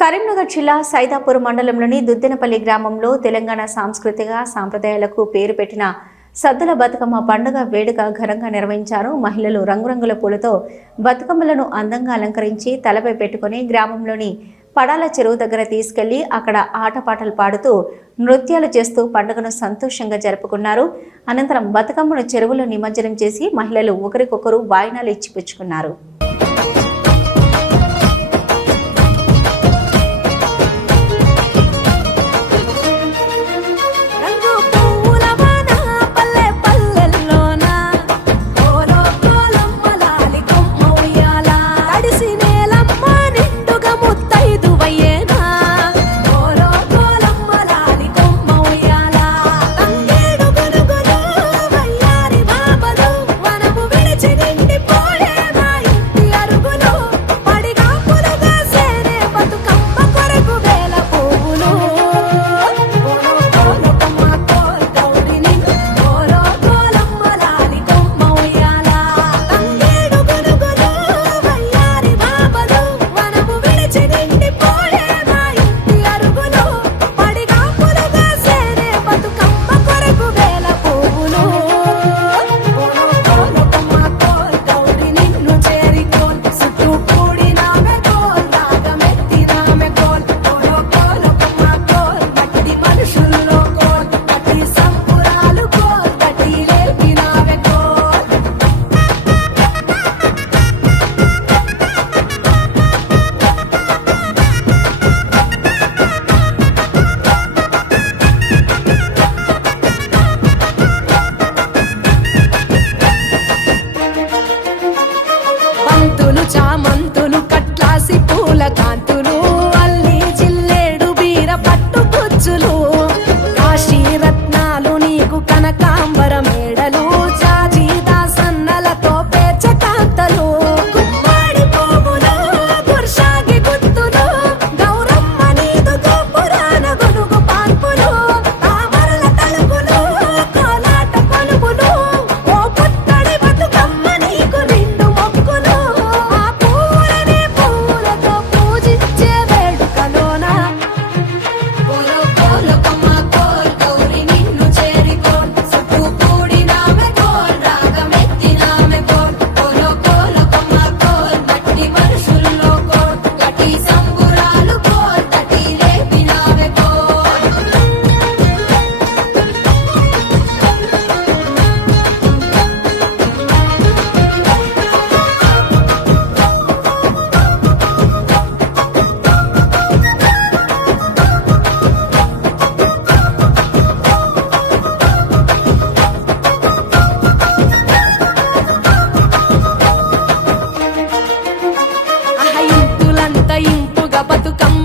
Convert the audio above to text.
కరీంనగర్ జిల్లా సైదాపూర్ మండలంలోని దుద్దెనపల్లి గ్రామంలో తెలంగాణ సాంస్కృతిక సాంప్రదాయాలకు పేరు పెట్టిన సద్దుల బతుకమ్మ పండుగ వేడుక ఘనంగా నిర్వహించారు. మహిళలు రంగురంగుల పూలతో బతుకమ్మలను అందంగా అలంకరించి తలపై పెట్టుకుని గ్రామంలోని పడాల చెరువు దగ్గర తీసుకెళ్లి అక్కడ ఆటపాటలు పాడుతూ నృత్యాలు చేస్తూ పండుగను సంతోషంగా జరుపుకున్నారు. అనంతరం బతుకమ్మను చెరువులో నిమజ్జనం చేసి మహిళలు ఒకరికొకరు వాయినాలు ఇచ్చిపుచ్చుకున్నారు. చామంతులు కట్లాసి పూల కాంతులు అల్లి జిల్లేడు బీర పట్టు పుచ్చులు కాశీ రత్నాలు నీకు కనకాంబర మేడలు జాజి దాసన్నలతో పేర్చ కాంతలు గుమ్మడి పువ్వులు గుర్షాగి గుత్తులు గౌరమ్మ నీదు పురాణ గొడుగు పాన్పులు తామరల తలుపులు కోలాట కొలుపులు ఓ పుత్తడి బతుకమ్మ నీకు నిండు మొక్కులు ఇంపుగా బతుకమ్మ